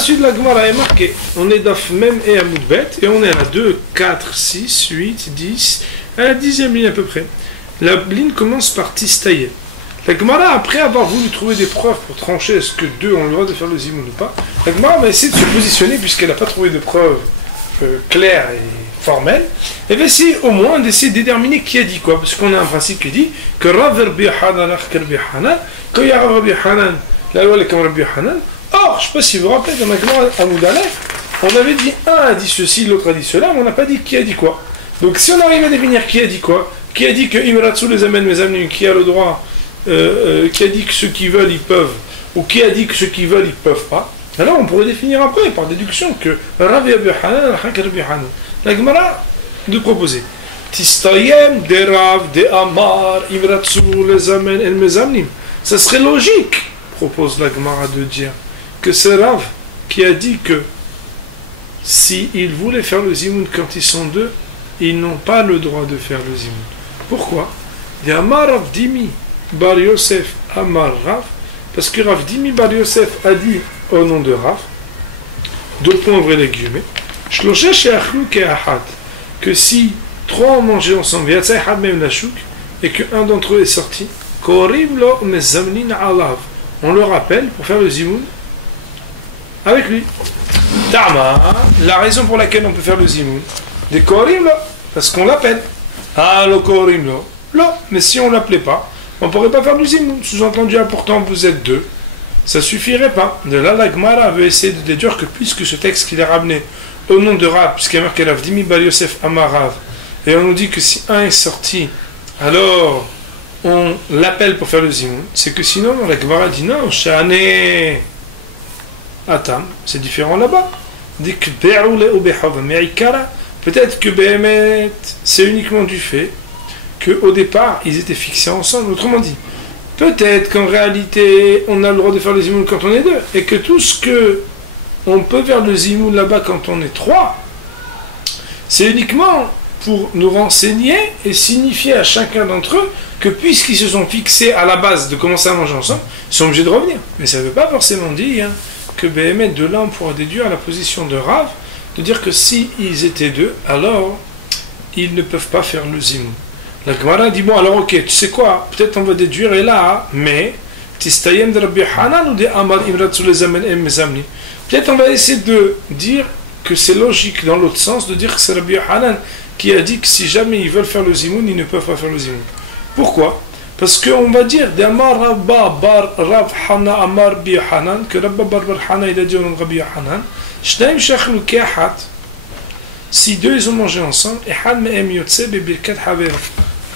suite de la Gemara est marquée. On est d'Af même et à Moudbet, et on est à 2, 4, 6, 8, 10, à la 10e ligne à peu près. La ligne commence par Tistaye. La Gemara, après avoir voulu trouver des preuves pour trancher est-ce que 2 ont le droit de faire le zimoun ou pas, la Gemara va essayer de se positionner, puisqu'elle n'a pas trouvé de preuves claires et formelles, et va essayer au moins d'essayer de déterminer qui a dit quoi, parce qu'on a un principe qui dit que Rav Rabbi Hanan, quand il y a Rav Rabbi Hanan, la loi est comme Rabbi Hanan. Or, je ne sais pas si vous vous rappelez, dans la Gemara à Moudalef, on avait dit un a dit ceci, l'autre a dit cela, mais on n'a pas dit qui a dit quoi. Donc si on arrive à définir qui a dit quoi, qui a dit que Imratsu les amène mes amis, qui a le droit, qui a dit que ceux qui veulent ils peuvent, ou qui a dit que ceux qui veulent ils peuvent pas, alors on pourrait définir un peu par déduction que Rabbi Hanan, Rabbi Hanan. La Gemara de proposer Tistayem de Rav de Amar Imratsu les amène el mezamnim. Ça serait logique, propose la Gemara, de dire que c'est Rav qui a dit que s'ils voulaient faire le zimoun quand ils sont 2, ils n'ont pas le droit de faire le zimoun. Pourquoi? Il y a Amar Rav Dimi Bar Yosef Amar Rav, parce que Rav Dimi Bar Yosef a dit au nom de Rav, deux points ouvrez les guillemets, que si 3 ont mangé ensemble, et qu'un d'entre eux est sorti, on le rappelle pour faire le zimoun avec lui. Tama, la raison pour laquelle on peut faire le zimoun, des korim là, parce qu'on l'appelle. Ah, le korim là. Là, mais si on ne l'appelait pas, on ne pourrait pas faire le zimoun. Sous-entendu, pourtant vous êtes 2. Ça suffirait pas. De là, la Gemara veut essayer de déduire que puisque ce texte qu'il a ramené au nom de Rav, puisqu'il y a marqué Rav Dimi Bar Yosef Amar Rav, et on nous dit que si un est sorti, alors on l'appelle pour faire le zimoun, c'est que sinon, la Gemara dit non, Shane Atam, c'est différent là-bas. Dit que peut-être que Behemet, c'est uniquement du fait qu'au départ, ils étaient fixés ensemble. Autrement dit, peut-être qu'en réalité, on a le droit de faire le zimoun quand on est 2, et que tout ce que on peut faire le zimoun là-bas quand on est 3, c'est uniquement pour nous renseigner et signifier à chacun d'entre eux que puisqu'ils se sont fixés à la base de commencer à manger ensemble, ils sont obligés de revenir. Mais ça ne veut pas forcément dire que Behemet, de là on pourra déduire la position de Rav, de dire que si ils étaient 2, alors ils ne peuvent pas faire le zimoun. La Gemara dit bon alors ok, tu sais quoi, peut-être on va déduire et là, mais Tistayem de Rabbi Hanan ou de Amar Imratsu les amen em mezamni. Peut-être on va essayer de dire que c'est logique dans l'autre sens de dire que c'est Rabbi Hanan qui a dit que si jamais ils veulent faire le zimoun, ils ne peuvent pas faire le zimoun. Pourquoi? Parce qu'on va dire d'Amar Rabba Bar Rav Hana Amar Bi Hanan, que Rabba Bar Bar Hana il a dit au nom de Rabbi Hanan, Shnaim Shachlu Kehat, si 2 ils ont mangé ensemble, et Han Me'em Yotse Bebirkat Haver,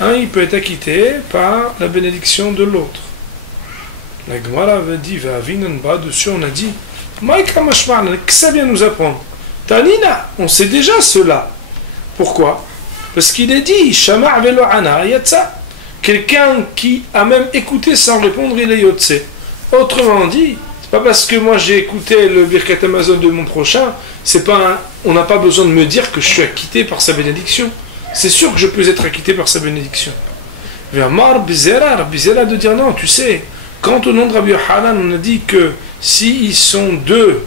un il peut être acquitté par la bénédiction de l'autre. La Gemara avait dit, dessus on a dit, Maïka Mashmarna, que ça vient nous apprendre? Tanina, on sait déjà cela. Pourquoi? Parce qu'il est dit, Shama' velo ana yatsa. Quelqu'un qui a même écouté sans répondre, il est yotse. Autrement dit, c'est pas parce que moi j'ai écouté le Birkat Amazon de mon prochain, on n'a pas besoin de me dire que je suis acquitté par sa bénédiction. C'est sûr que je peux être acquitté par sa bénédiction. Mar Bizera de dire non, tu sais, quand au nom de Rabbi Hanan on a dit que s'ils sont 2,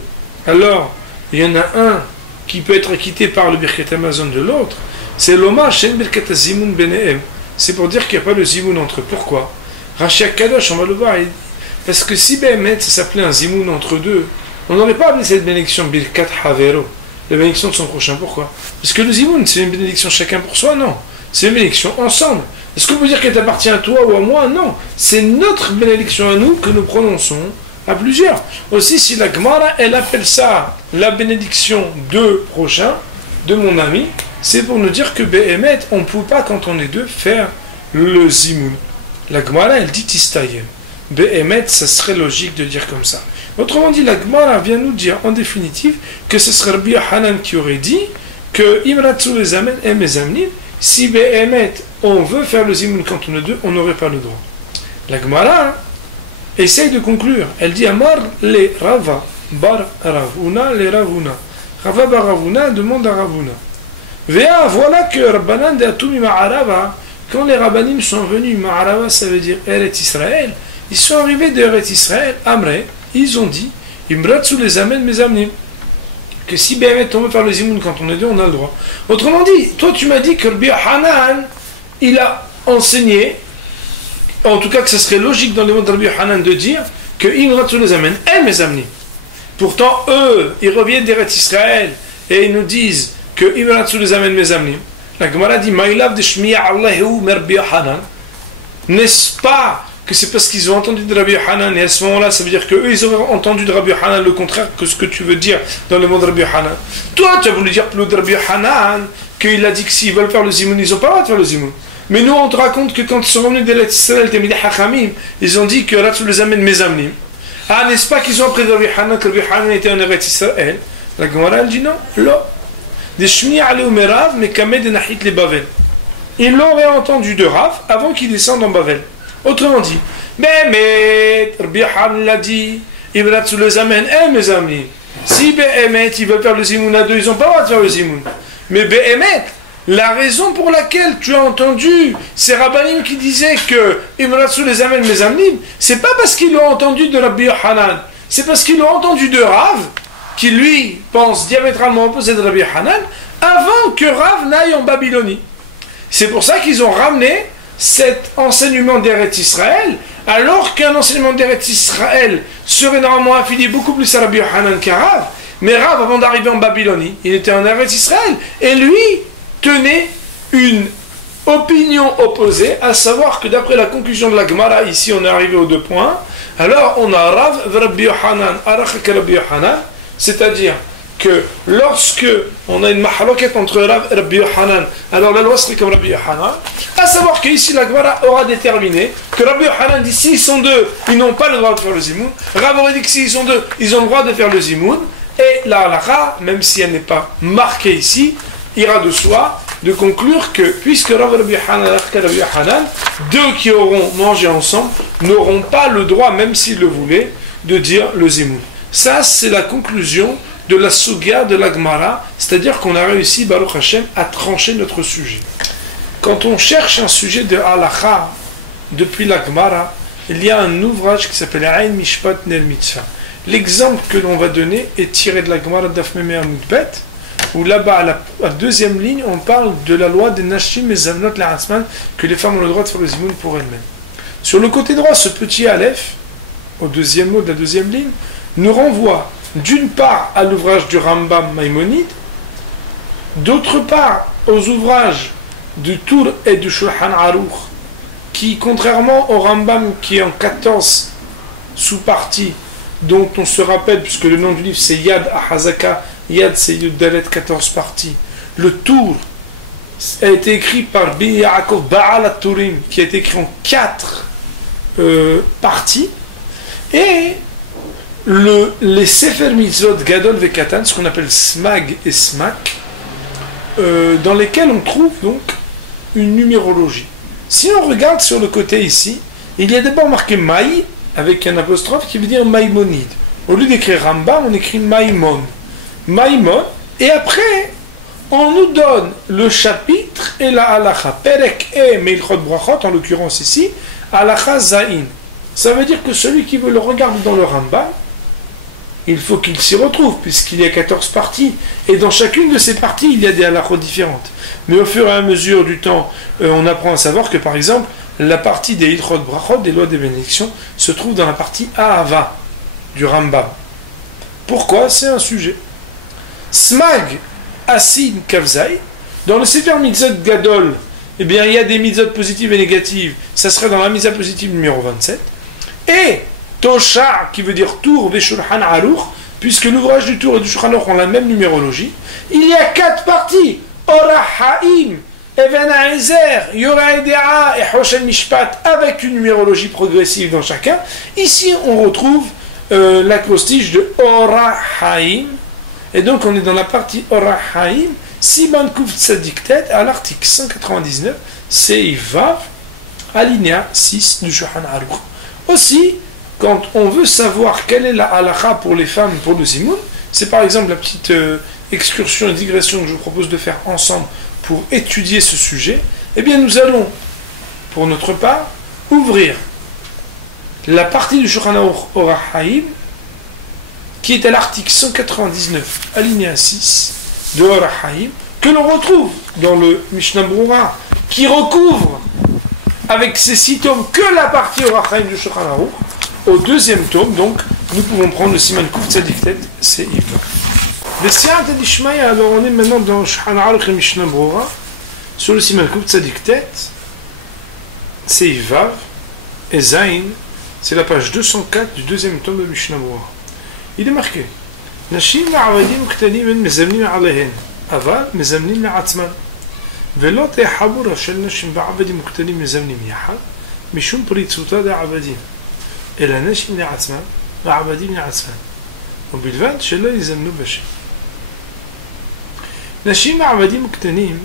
alors il y en a un qui peut être acquitté par le Birkat Amazon de l'autre, c'est l'Omar Shen Birkat Zimoun Benehem. C'est pour dire qu'il n'y a pas le zimoun entre eux. Pourquoi? Rashi Kadosh, on va le voir. Parce que si Behemet, ça s'appelait un zimoun entre 2, on n'aurait pas appelé cette bénédiction Birkat Havero, la bénédiction de son prochain. Pourquoi? Parce que le zimoun, c'est une bénédiction chacun pour soi? Non. C'est une bénédiction ensemble. Est-ce qu'on peut dire qu'elle t'appartient à toi ou à moi? Non. C'est notre bénédiction à nous que nous prononçons à plusieurs. Aussi, si la Gemara, elle appelle ça la bénédiction de prochain, de mon ami, c'est pour nous dire que Behemet, on ne peut pas, quand on est 2, faire le zimoun. La Gemara, elle dit Tistayem. Behemet, ça serait logique de dire comme ça. Autrement dit, la Gemara vient nous dire, en définitive, que ce serait Rabbi Hanan qui aurait dit que Imratsu les amen et mes amnim, si Behemet, on veut faire le zimoun quand on est 2, on n'aurait pas le droit. La Gemara essaye de conclure. Elle dit Amar le Rava bar Ravuna le Ravuna. Rava bar Ravuna demande à Ravuna. Voilà que Rabbanan de Atoumi Ma'arava, quand les Rabbanim sont venus, Ma'arava ça veut dire Eret Israël, ils sont arrivés de Eret Israël, Amre, ils ont dit, Imratsu les amène mes amnim. Que si Béhémet on veut faire le zimoun quand on est deux, on a le droit. Autrement dit, toi tu m'as dit que Rabbi Hanan, il a enseigné, en tout cas que ce serait logique dans les mots de Rabbi Hanan de dire que Imratsu les amène, mes amnim. Pourtant, eux, ils reviennent d'Eretz Israël et ils nous disent que Imratsu les amène mes amnim. La Gemara dit Maïlav de Shmiya Allahu Rabbi Hanan. N'est-ce pas que c'est parce qu'ils ont entendu de Rabbi Hanan, et à ce moment-là, ça veut dire qu'eux, ils auraient entendu de Rabbi Hanan le contraire que ce que tu veux dire dans le mot de Rabbi Hanan. Toi, tu as voulu dire plus de Rabbi Hanan qu'il a dit que s'ils veulent faire le zimoun, ils n'ont pas le droit de faire le zimoun. Mais nous, on te raconte que quand ils sont revenus d'Eretz Israël, ils ont dit que là, tu les amènes mes amnim. Ah, n'est-ce pas qu'ils ont appris de Rabbi Hanan que Rabbi Hanan était en Eretz Israël? La Gemara, elle dit non, là. Des Shmi Ali ou Merav, mais Kamed et Nahit les Bavel. Ils l'auraient entendu de Rav avant qu'il descende en Bavel. Autrement dit, mais Rabbi Hanan l'a dit, Imratsu les amène, mes amis. Si Béhémet, ils veulent faire le zimoun à deux, ils n'ont pas le droit de faire le zimoun. Mais Béhémet, la raison pour laquelle tu as entendu ces rabbanim qui disaient que Imratsu les amène, mes amis, c'est pas parce qu'ils l'ont entendu de Rabbi Hanan, c'est parce qu'ils l'ont entendu de Rav, qui lui pense diamétralement opposé de Rabbi Hanan, avant que Rav n'aille en Babylonie. C'est pour ça qu'ils ont ramené cet enseignement d'Eretz Israël, alors qu'un enseignement d'Eretz Israël serait normalement affilié beaucoup plus à Rabbi Hanan qu'à Rav. Mais Rav, avant d'arriver en Babylonie, il était en Eretz Israël, et lui tenait une opinion opposée, à savoir que d'après la conclusion de la Gemara, ici on est arrivé aux 2 points, alors on a Rav Rabbi Hanan, Arachak Rabbi Hanan, c'est-à-dire que lorsque on a une mahaloquette entre Rav et Rabbi Hanan, alors la loi serait comme Rabbi Hanan, à savoir qu'ici la Gemara aura déterminé que Rabbi Hanan dit s'ils sont deux, ils n'ont pas le droit de faire le zimoun, Rav aurait dit que s'ils sont deux, ils ont le droit de faire le zimoun, et la halakha, même si elle n'est pas marquée ici, ira de soi de conclure que puisque Rav Rabbi Hanan, deux qui auront mangé ensemble, n'auront pas le droit, même s'ils le voulaient, de dire le zimoun. Ça, c'est la conclusion de la Suga de la Gemara, c'est-à-dire qu'on a réussi, Baruch Hashem, à trancher notre sujet. Quand on cherche un sujet de halakha depuis la Gemara, il y a un ouvrage qui s'appelle Ain Mishpat Nel Mitzvah. L'exemple que l'on va donner est tiré de la Gemara Daf Mem Amud-Bet, où là-bas, à la 2e ligne, on parle de la loi des Nashim et Zavnot La'atzman, que les femmes ont le droit de faire le zimoun pour elles-mêmes. Sur le côté droit, ce petit Aleph, au 2e mot de la 2e ligne, nous renvoie d'une part à l'ouvrage du Rambam Maïmonide, d'autre part aux ouvrages du Tour et du Shulchan Aruch, qui, contrairement au Rambam qui est en 14 sous-parties, dont on se rappelle, puisque le nom du livre c'est Yad Ahazaka, Yad c'est Yud Dalet, 14 parties, le Tour a été écrit par Ben Yaakov Baal HaTurim, qui a été écrit en 4 parties, et les Sefer Mitzvot Gadol Vekatan, ce qu'on appelle Smag et Smak, dans lesquels on trouve donc une numérologie. Si on regarde sur le côté ici, il y a d'abord marqué Maï, avec un apostrophe qui veut dire Maïmonide. Au lieu d'écrire Rambam, on écrit Maïmon. Maïmon, et après, on nous donne le chapitre et la halacha. Perek et Meilchot Brachot, en l'occurrence ici, halacha Zain. Ça veut dire que celui qui veut le regarder dans le Rambam, il faut qu'il s'y retrouve, puisqu'il y a 14 parties. Et dans chacune de ces parties, il y a des halachot différentes. Mais au fur et à mesure du temps, on apprend à savoir que, par exemple, la partie des Hilchot Brachot, des lois des bénédictions, se trouve dans la partie Ahava du Rambam. Pourquoi? C'est un sujet. Smag, Asin, Kavzai, dans le Sefer Mitzvot Gadol, eh bien, il y a des mitzvot positives et négatives. Ça serait dans la mitzvah positive numéro 27. Et Tosha, qui veut dire Tour, Veshulchan Aruch, puisque l'ouvrage du Tour et du Shulchan Aruch ont la même numérologie, il y a 4 parties. Orahaim, Even Ha'ezer, Yorah Edea et Hoshen Mishpat, avec une numérologie progressive dans chacun. Ici, on retrouve l'acrostiche de Orahaim. Et donc, on est dans la partie Orahaim, Siman Kuf Tzadiktet, à l'article 199, Seivav, alinéa 6 du Shulchan Aruch. Aussi, quand on veut savoir quelle est la halakha pour les femmes pour le zimoun, c'est par exemple la petite excursion et digression que je vous propose de faire ensemble pour étudier ce sujet, eh bien nous allons, pour notre part, ouvrir la partie du Shulchan Aruch Orahaim qui est à l'article 199, alinéa 6 de Orachaim, que l'on retrouve dans le Mishnah Brura, qui recouvre avec ces 6 tomes que la partie Orachaim du Shulchan Aruch. Au deuxième tome, donc, nous pouvons prendre le Siman Kuf Tzadiktet, c'est Yvav. Le Siyat Adishmaï, alors on est maintenant dans Shulchan Aruch et Mishnah Brura, sur le Siman Kuf Tzadiktet, c'est Yvav, et Zain, c'est la page 204 du deuxième tome de Mishnah Brura. Il est marqué Nashim la'avadim ktanim en mezamnim alehen, aval mezamnim la'atzman. ולא תהיה חבורה של נשים ועבדים קטנים מזמנים יחד משום פריצותה דעבדים אלא נשים לעצמם ועבדים לעצמם ובלבד שלא יזמנו בשם. נשים ועבדים קטנים,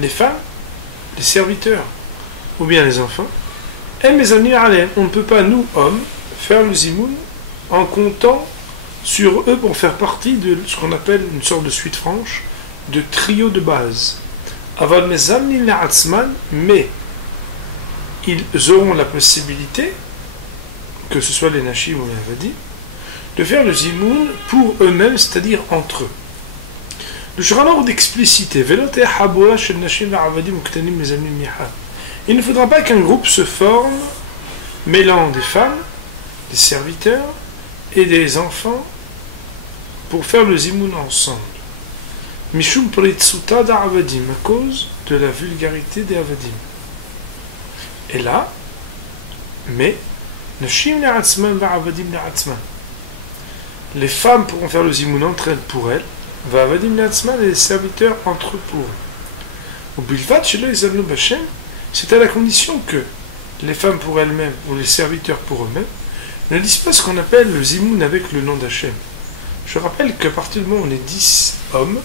les femmes, les serviteurs ou bien les enfants, הם מזמנים עליהם. On ne peut pas, nous, hommes, faire le zimoun en comptant sur eux pour faire partie de ce qu'on appelle une sorte de suite franche, de trio de base. Aval mezamnim la'atzman, mais ils auront la possibilité, que ce soit les nashim ou les avadim, de faire le zimoun pour eux-mêmes, c'est-à-dire entre eux. Le Shulchan Aruch d'expliciter, il ne faudra pas qu'un groupe se forme mêlant des femmes, des serviteurs et des enfants pour faire le zimoun ensemble. Mishum Pritsuta d'Avadim, à cause de la vulgarité des Avadim. Et là, mais, Nashim La'atzman Va'avadim La'atzman. Les femmes pourront faire le zimoun entre elles pour elles, Va'avadim La'atzman, et les serviteurs entre eux pour eux. Au Bilvat, chez les Zavnu Bachem, c'est à la condition que les femmes pour elles-mêmes ou les serviteurs pour eux-mêmes ne disent pas ce qu'on appelle le zimoun avec le nom d'Hachem. Je rappelle qu'à partir du moment où on est 10 hommes,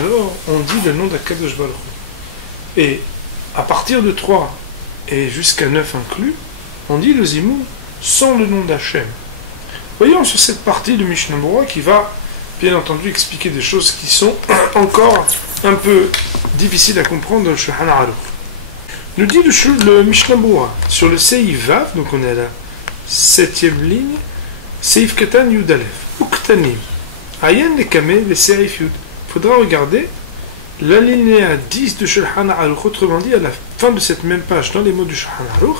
alors on dit le nom d'Akadosh Baruch Hu. Et à partir de 3 et jusqu'à 9 inclus, on dit le zimoun sans le nom d'Hachem. Voyons sur cette partie de Mishnah Brura qui va bien entendu expliquer des choses qui sont encore un peu difficiles à comprendre dans le Shulchan Aruch. Nous dit le Mishnah Brura sur le Seif Vav, donc on est à la 7e ligne, Seif Katan Yud Aleph, Uktanim, Ayen Lekame, le Seif Yud. Il faudra regarder l'alinéa 10 de Shulchan Aruch, autrement dit, à la fin de cette même page, dans les mots du Shulchan Aruch,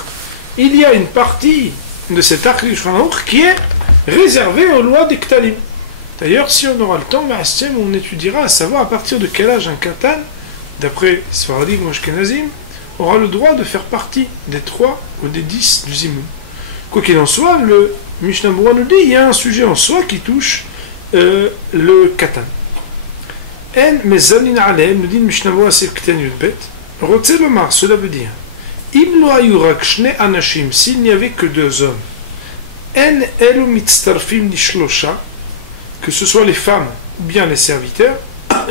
il y a une partie de cet article du Shulchan Aruch qui est réservée aux lois des Ktanim. D'ailleurs, si on aura le temps, on étudiera à savoir à partir de quel âge un Katan, d'après Sfaradim ou Ashkenazim, aura le droit de faire partie des 3 ou des 10 du Zimoun. Quoi qu'il en soit, le Mishnah Brura nous dit il y a un sujet en soi qui touche le Katan. En mezanin alehem, nous dit le Mishnah Brura c'est Katan Yudbet, Rotze lomar, cela veut dire Im lo hayu rak shne anashim, s'il n'y avait que 2 hommes, En elu mitztarfim nishlosha, que ce soit les femmes ou bien les serviteurs,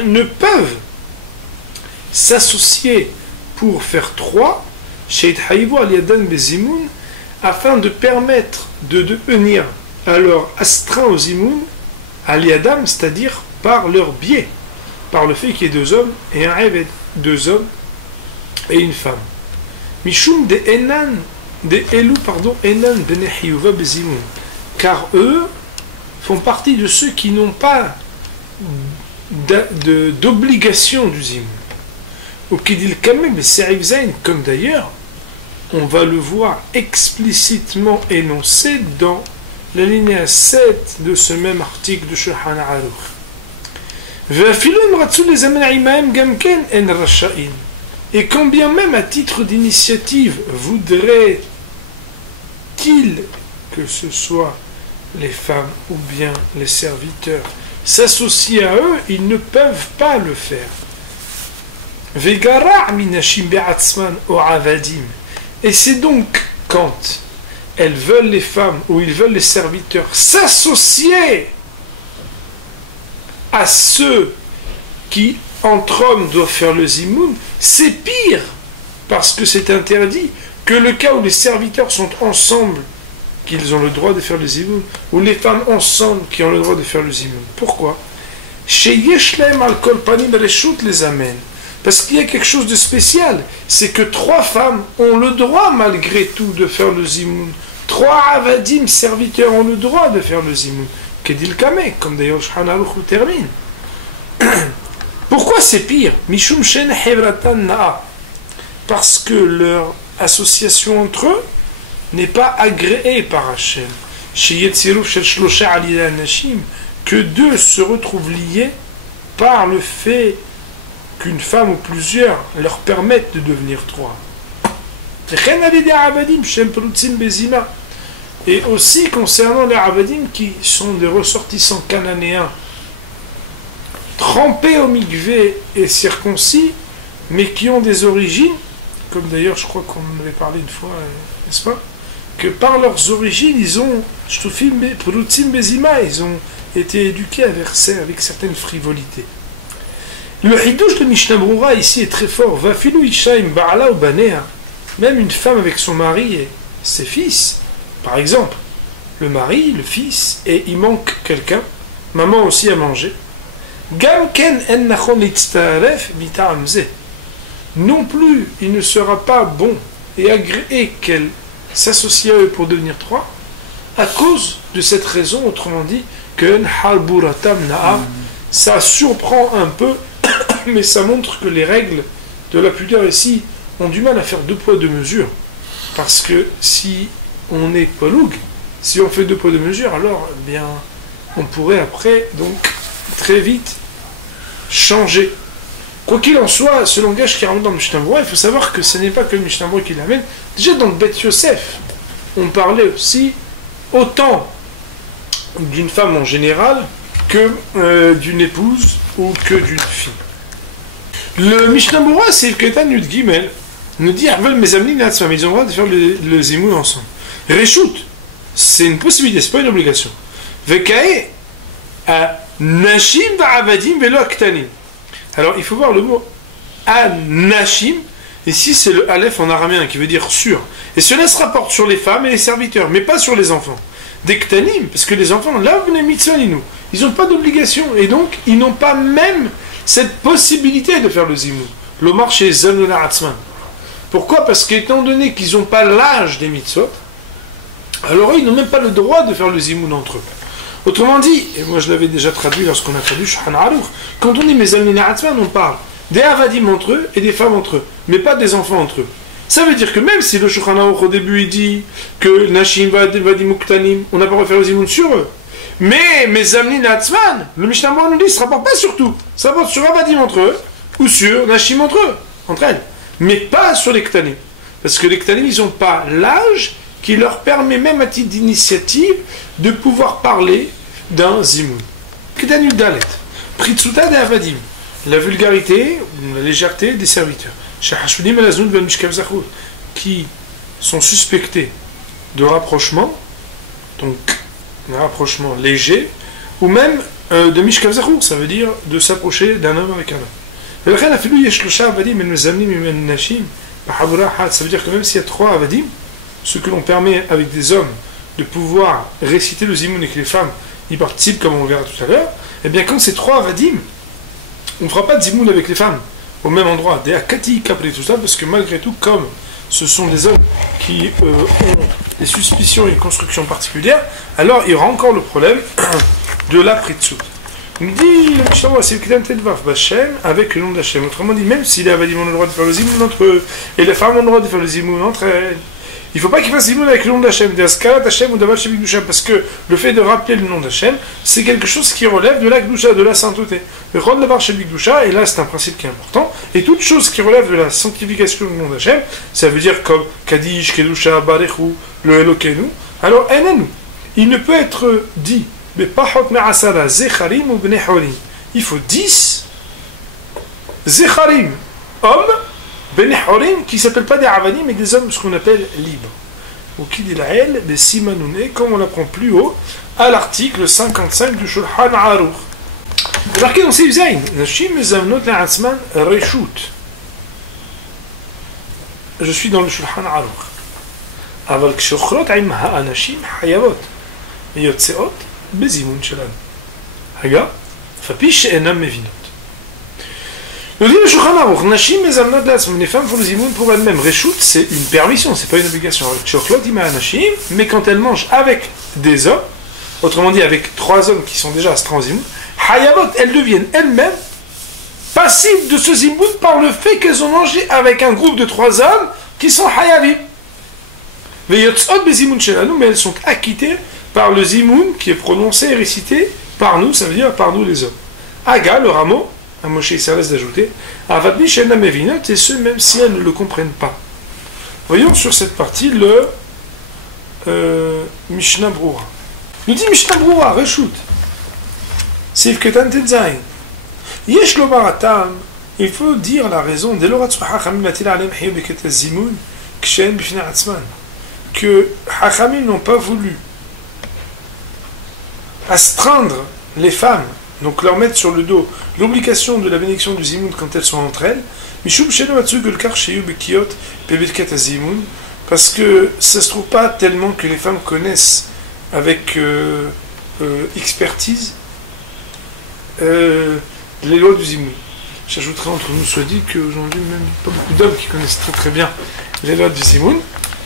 ne peuvent s'associer pour faire 3, afin de permettre de devenir alors astreint au zimoun, aliadam, c'est-à-dire par leur biais, par le fait qu'il y ait 2 hommes et un eved, 2 hommes et une femme. Mishum de enan, de elu, pardon, enan benehiyuva bezimoun, car eux font partie de ceux qui n'ont pas d'obligation du zimoun. Ou qui dit le kamem, mais Seif Zain, comme d'ailleurs, on va le voir explicitement énoncé dans la ligne 7 de ce même article de Shulchan Aruch. Et quand bien même à titre d'initiative voudrait-il que ce soit les femmes ou bien les serviteurs s'associer à eux, ils ne peuvent pas le faire. Et c'est donc quand elles veulent les femmes ou ils veulent les serviteurs s'associer à ceux qui entre hommes doivent faire le zimoun, c'est pire parce que c'est interdit que le cas où les serviteurs sont ensemble qu'ils ont le droit de faire le zimoun, ou les femmes ensemble qui ont le droit de faire le zimoun. Pourquoi? Parce qu'il y a quelque chose de spécial, c'est que 3 femmes ont le droit malgré tout de faire le zimoun. 3 avadim serviteurs ont le droit de faire le zimoun. Kedil Kame, comme d'ailleurs Shulchan Aruch termine. Pourquoi c'est pire? Mishum Shen Hevratan Na'a. Parce que leur association entre eux n'est pas agréée par Hachem. Que deux se retrouvent liés par le fait qu'une femme ou plusieurs leur permettent de devenir trois. Et aussi concernant les Avadim qui sont des ressortissants cananéens trempés au mikvé et circoncis, mais qui ont des origines, comme d'ailleurs je crois qu'on en avait parlé une fois, n'est-ce pas, que par leurs origines ils ont ils ont été éduqués avec certaines frivolités. Le hidouche de Mishnah Brura ici est très fort. Vafilu ishaim ba'ala ou banea, même une femme avec son mari et ses fils, par exemple, le mari, le fils, et il manque quelqu'un, maman aussi à manger. Gam ken en nachon litztaref mita'am zeh. Non plus, il ne sera pas bon et agréé qu'elle s'associe à eux pour devenir trois, à cause de cette raison, autrement dit, que halburatam na'a, ça surprend un peu, mais ça montre que les règles de la pudeur ici ont du mal à faire deux poids deux mesures, parce que si on est paloug, si on fait deux poids deux mesures, alors eh bien on pourrait après donc très vite changer. Quoi qu'il en soit, ce langage qui rentre dans le Mishnah Brura, il faut savoir que ce n'est pas que le Mishnah Brura qui l'amène. Déjà dans le Beth Yosef, on parlait aussi autant d'une femme en général que d'une épouse ou que d'une fille. Le Mishnah Brura, c'est le Ketan Yud Gimel, nous dit Arvel Mezamni Natsma, mais ils ont le droit de faire le zimoun ensemble. Reshut, c'est une possibilité, c'est pas une obligation. Vekae, Nashim Va'avadim Velo Aktanim. Alors, il faut voir le mot Anashim. Ici, c'est le Aleph en araméen qui veut dire sur. Et cela se rapporte sur les femmes et les serviteurs, mais pas sur les enfants. Des Ktanim, parce que les enfants, là, ils n'ont pas d'obligation. Et donc, ils n'ont pas même cette possibilité de faire le zimoun. L'omar chez Zanona Atzman. Pourquoi? Parce qu'étant donné qu'ils n'ont pas l'âge des mitzvot, alors ils n'ont même pas le droit de faire le zimoun entre eux. Autrement dit, et moi je l'avais déjà traduit lorsqu'on a traduit Shulchan Aruch, quand on dit mes amis Atzman, on parle des avadim entre eux et des femmes entre eux, mais pas des enfants entre eux. Ça veut dire que même si le Shulchan Aruch au début il dit que Nashim vadim uktanim, on n'a pas refait le zimoun sur eux, mais mes amis Atzman, le Mishnah Brura nous dit, ça ne rapporte pas sur tout, ça rapporte sur avadim entre eux ou sur Nashim entre eux, entre elles, mais pas sur les ktanim, parce que les ktanim ils n'ont pas l'âge qui leur permet même à titre d'initiative de pouvoir parler d'un zimoun. Kedan Dalet, Pritsuta de Avadim, la vulgarité, la légèreté des serviteurs. Shahashudim Elaznud Ben Mishkav Zachur, qui sont suspectés de rapprochement, donc un rapprochement léger, ou même de Mishkav Zachur, ça veut dire de s'approcher d'un homme avec un homme. Ça veut dire que même s'il y a trois Avadim, ce que l'on permet avec des hommes de pouvoir réciter le zimoun et que les femmes y participent, comme on le verra tout à l'heure, et bien quand c'est trois avadim, on ne fera pas de zimoun avec les femmes au même endroit, des akati kapri tout ça, parce que malgré tout, comme ce sont des hommes qui ont des suspicions et une construction particulière, alors il y aura encore le problème de la pritsut. Il dit le Mishnah, c'est le Kedan Tedvav B'Hashem avec le nom d'Hashem. Autrement dit, même si les avadim ont le droit de faire le zimoun entre eux et les femmes ont le droit de faire le zimoun entre elles, il ne faut pas qu'il fasse zimoun avec le nom d'Hachem, parce que le fait de rappeler le nom d'Hachem, c'est quelque chose qui relève de la Gdusha, de la sainteté. Le Chod Lavar Shel Gdusha, et là c'est un principe qui est important, et toute chose qui relève de la sanctification du nom d'Hachem, ça veut dire comme Kadish, Kedusha, Barechu, le Elokenu, alors Enenu, il ne peut être dit, mais Pahot Me'asara, Zecharim ou Bnehorim. Il faut 10 Zecharim, hommes, Bnehorim, qui ne s'appellent pas des Avadim, mais des hommes, ce qu'on appelle libres. Ou qui dit la L, des Simanouné, comme on l'apprend plus haut, à l'article 55 du Shulchan Aruch. Remarquez dans ces usaines, Nashim Zamnot La'atzman Reshut. Je suis dans le Shulchan Aruch. Aval Kshochrot Aim Ha'anashim Hayavot. Yotseot Bezimun Shelan. Haga, Fapish Enam Mevinot. Le dit le Shulchan Aruch, Nashim Mezamnot La'atzman, les femmes font le zimoun pour elles-mêmes. Reshut, c'est une permission, c'est pas une obligation. Kshochrot Aim Ha'anashim, mais quand elles mangent avec des hommes, autrement dit avec 3 hommes qui sont déjà astreints au zimoun, hayavot, elles deviennent elles-mêmes passives de ce zimoun par le fait qu'elles ont mangé avec un groupe de 3 hommes qui sont hayavim. Mais elles sont acquittées par le zimoun qui est prononcé et récité par nous, ça veut dire par nous les hommes. Aga, le rameau, à Moshe il s'arrête d'ajouter, Avadni Shena Mevinot, et ce même si elles ne le comprennent pas. Voyons sur cette partie le Mishnah Broura. Nous dit Mishnah Broura, Reshout, Sif Ketan Tetzain, Yesh lo baratam, il faut dire la raison, de l'orat Hachamim Matil Alem Hiyo Beketas Zimoun, Kshen Bifna Atzman, que Hachamim n'ont pas voulu astreindre les femmes, donc leur mettre sur le dos l'obligation de la bénédiction du zimoun quand elles sont entre elles, parce que ça se trouve pas tellement que les femmes connaissent avec expertise les lois du zimoun. J'ajouterai entre nous soit dit qu'aujourd'hui même pas beaucoup d'hommes qui connaissent très très bien les lois du zimoun.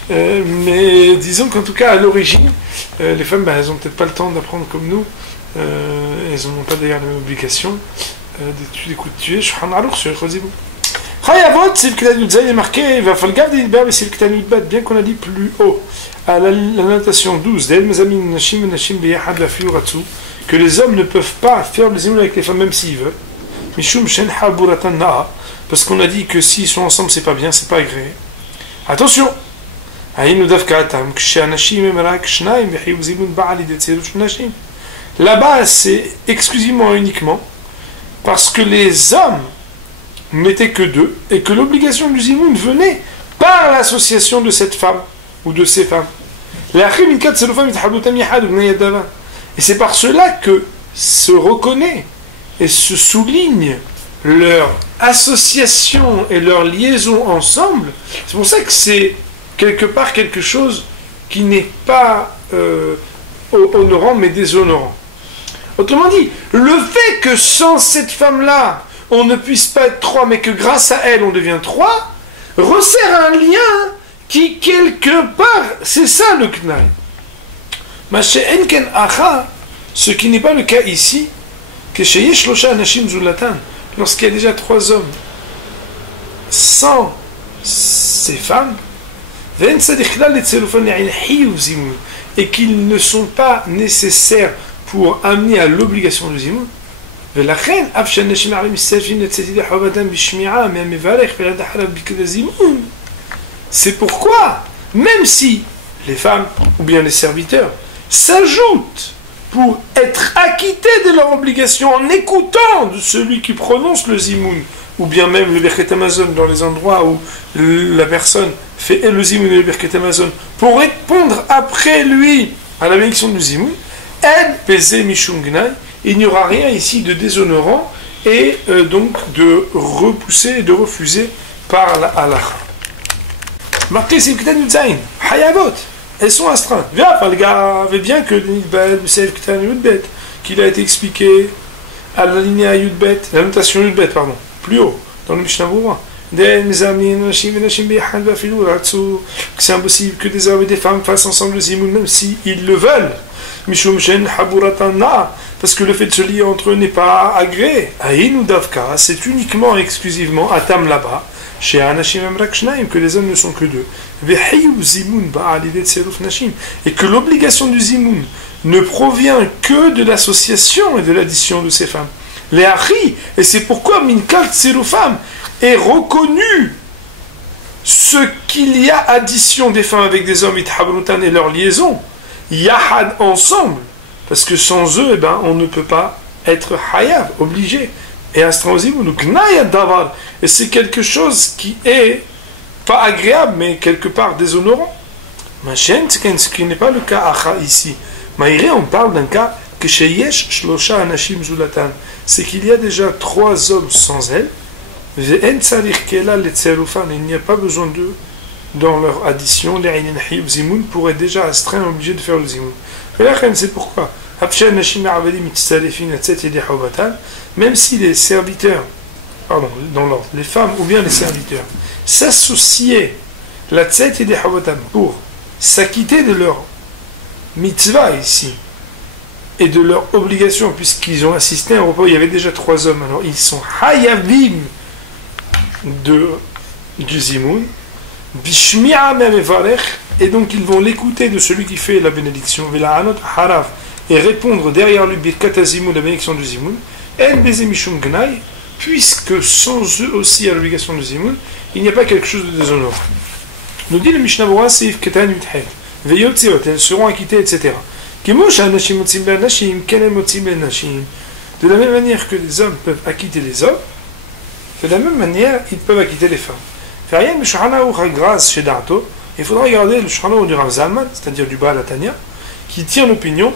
Mais disons qu'en tout cas à l'origine les femmes elles n'ont peut-être pas le temps d'apprendre comme nous, elles n'ont pas d'ailleurs la même obligation d'études écoutées. Shulchan Aruch sur Chozibou Chayavot, c'est le Ketan Yudzaï est marqué, il va falloir garder l'Iber, mais c'est le Ketan Yudbat, bien qu'on a dit plus haut, à la notation 12, que les hommes ne peuvent pas faire le zimoun avec les femmes même s'ils veulent, Mishum Shen Haburatan Na'a, parce qu'on a dit que s'ils sont ensemble c'est pas bien, c'est pas agréé. Attention! Là-bas, c'est exclusivement et uniquement parce que les hommes n'étaient que 2 et que l'obligation du zimoun venait par l'association de cette femme ou de ces femmes. Et c'est par cela que se reconnaît et se souligne leur association et leur liaison ensemble. C'est pour ça que c'est quelque part quelque chose qui n'est pas honorant mais déshonorant. Autrement dit, le fait que sans cette femme-là, on ne puisse pas être 3, mais que grâce à elle, on devient 3, resserre un lien qui, quelque part, c'est ça le knaï. Ce qui n'est pas le cas ici, que lorsqu'il y a déjà 3 hommes sans ces femmes, et qu'ils ne sont pas nécessaires pour amener à l'obligation du zimoun. C'est pourquoi, même si les femmes ou bien les serviteurs s'ajoutent pour être acquittés de leur obligation en écoutant de celui qui prononce le zimoun, ou bien même le Birkat Hamazon dans les endroits où la personne fait le zimoun et le Birkat Hamazon pour répondre après lui à la bénédiction du zimoun, il n'y aura rien ici de déshonorant et donc de repousser et de refuser par la halakha. Marquez c'est Ketan Yudzaïn, Hayavot, elles sont astreintes. Bien que Ketan Yudbet, qu'il a été expliqué à la linéa Yudbet, la notation Yudbet, pardon, plus haut, dans le Mishnah Broura. C'est impossible que des hommes et des femmes fassent ensemble le zimoun, même s'ils le veulent. Parce que le fait de se lier entre eux n'est pas agréé. C'est uniquement et exclusivement à Tam là-bas, chez Anashim Amrak que les hommes ne sont que 2. Et que l'obligation du zimoun ne provient que de l'association et de l'addition de ces femmes. Les Achi, et c'est pourquoi Minkal Tserufam est reconnu ce qu'il y a addition des femmes avec des hommes, Ithabrutan et leur liaison, Yahad ensemble, parce que sans eux, on ne peut pas être Hayav, obligé, et astreint au zimoun, donc Nayad Davar, et c'est quelque chose qui est pas agréable, mais quelque part déshonorant. Machen, ce qui n'est pas le cas Acha ici. Maïré, on parle d'un cas que chez Yesh Shlosha Anashim Zulatan, c'est qu'il y a déjà 3 hommes sans elle, il n'y a pas besoin d'eux dans leur addition. Les Aïnin Hib Zimoun pourraient déjà astreindre, obligés de faire le Zimoun. C'est pourquoi, même si les serviteurs, dans l'ordre, les femmes ou bien les serviteurs, s'associaient la Tzet et des Havatam pour s'acquitter de leur mitzvah ici, et de leur obligation, puisqu'ils ont assisté à un repas où il y avait déjà 3 hommes. Alors ils sont hayavim du zimoun, bishmi'a me'mevarech, et donc ils vont l'écouter de celui qui fait la bénédiction, vela'anot harav, et répondre derrière lui birkat hazimoun, la bénédiction du zimoun, en beze mishum gnai, puisque sans eux aussi à l'obligation du zimoun, il n'y a pas quelque chose de déshonorant. Nous dit le Mishnah Berurah, Seif Ketan Yudhet, Veyotziot, elles seront acquittées, etc. De la même manière que les hommes peuvent acquitter les hommes, de la même manière, ils peuvent acquitter les femmes. Il faudra regarder le Shulchan Aruch du Rav Zalman, c'est-à-dire du Baal HaTanya, qui tient l'opinion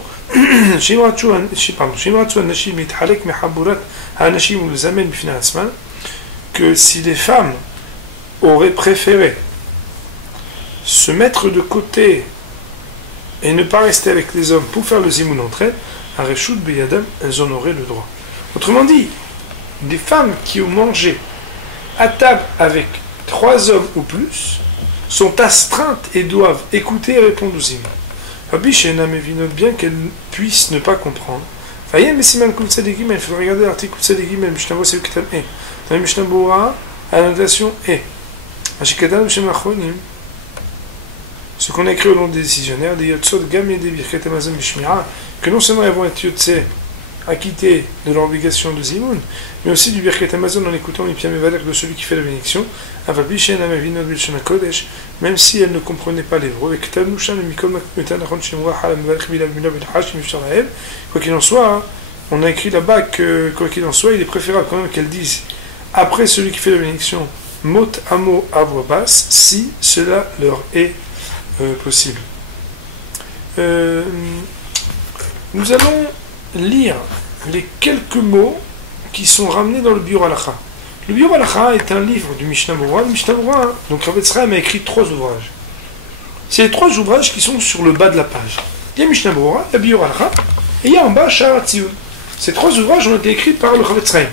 que si les femmes auraient préféré se mettre de côté et ne pas rester avec les hommes pour faire le zimoun entre elles, à Reshut Beyadam, elles en auraient le droit. Autrement dit, des femmes qui ont mangé à table avec 3 hommes ou plus sont astreintes et doivent écouter et répondre au zimoun. Rabbi Shena note bien qu'elles puissent ne pas comprendre. Il faut regarder l'article Tzaddik Gimel, Mishnah Berurah, c'est le Ketan E. Dans le Mishnah Berurah, à la notation E. Ce qu'on a écrit au nom des décisionnaires, des Yotzot Gam et des Birkat Hamazon Bishmira, que non seulement elles vont être Yotse, acquittées de leur obligation de Zimoun, mais aussi du Birkat Hamazon en écoutant les Piam et Valek de celui qui fait la bénédiction, même si elles ne comprenaient pas l'hébreu, quoi qu'il en soit, on a écrit là-bas que, quoi qu'il en soit, il est préférable quand même qu'elles disent, après celui qui fait la bénédiction, mot à mot à voix basse, si cela leur est possible. Nous allons lire les quelques mots qui sont ramenés dans le Biur Halacha. Le Biur Halacha est un livre du Mishnah Berurah. Le Mishnah Berurah, donc Rav Etzraim a écrit 3 ouvrages. C'est les 3 ouvrages qui sont sur le bas de la page. Il y a Mishnah Berurah, il y a Biur Halacha, et il y a en bas Sha'ar HaTziyun. Ces 3 ouvrages ont été écrits par le Rav Etzraim.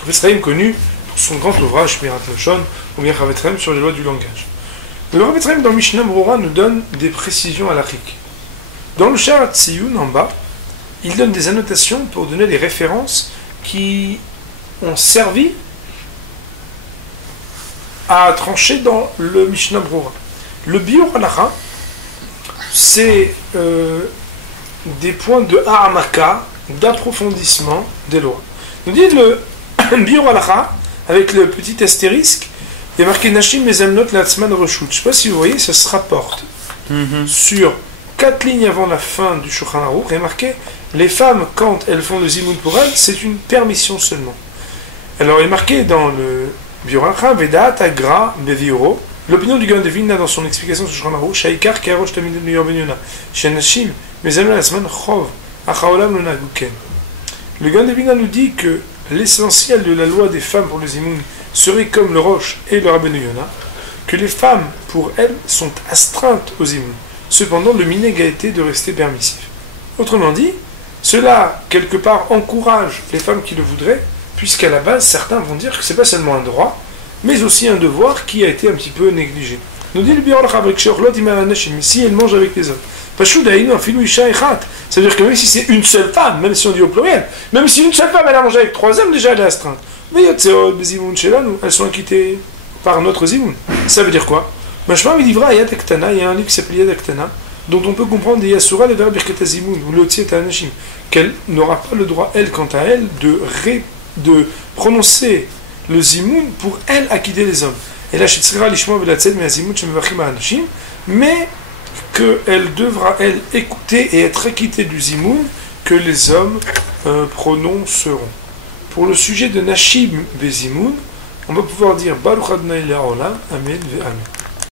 Rav Etzraim connu pour son grand ouvrage Shmirat Lashon, ou bien Rav Etzraim sur les lois du langage. Le Rav Etzraim dans Mishnah Berurah nous donne des précisions halachiques. Dans le Sha'ar HaTziyun en bas, il donne des annotations pour donner des références qui ont servi à trancher dans le Mishnah Berurah. Le Biur Halacha, c'est des points de ha'amaka, d'approfondissement des lois. Nous dit le Biur Halacha, avec le petit astérisque, il y a marqué Nashim mezamnot la'atzman reshut. Je ne sais pas si vous voyez, ça se rapporte sur 4 lignes avant la fin du Shulchan Aruch. Il y a marqué les femmes, quand elles font le zimoun pour elles, c'est une permission seulement. Alors il est marqué dans le Biur Halacha, Vedat Agra Beviuro, l'opinion du Gaon de Vilna dans son explication sur Shulchan Aruch, Shaikar Kerosh Tamid Meyor Ben Yona, Shenashim mezamnot la'atzman chov, achaolam lo naguken. Le Gaon de Vilna nous dit que l'essentiel de la loi des femmes pour le zimoun serait comme le Roche et le Rabbeinu Yona, que les femmes, pour elles, sont astreintes au zimoun. Cependant, le minhag a été de rester permissif. Autrement dit, cela, quelque part, encourage les femmes qui le voudraient, puisqu'à la base, certains vont dire que ce n'est pas seulement un droit, mais aussi un devoir qui a été un petit peu négligé. Nous dit le Biur Halacha, si elle mange avec les hommes. Ça veut dire que même si c'est une seule femme, même si on dit au pluriel, même si une seule femme elle a mangé avec 3 hommes, déjà elle est astreinte. Mais elles sont acquittées par notre zimoun. Ça veut dire quoi? Il y a un livre qui s'appelle Yad Aktana, dont on peut comprendre des Yasura le verbe Birkat Zimoun, ou l'Otzi et Anashim, qu'elle n'aura pas le droit, elle, quant à elle, de prononcer le zimoun pour elle acquitter les hommes. Et là, mais qu'elle devra, elle, écouter et être acquittée du zimoun que les hommes prononceront. Pour le sujet de Nashim Bezimoun, on va pouvoir dire Baruch Adonai Le'olam, Amen Ve'Amen.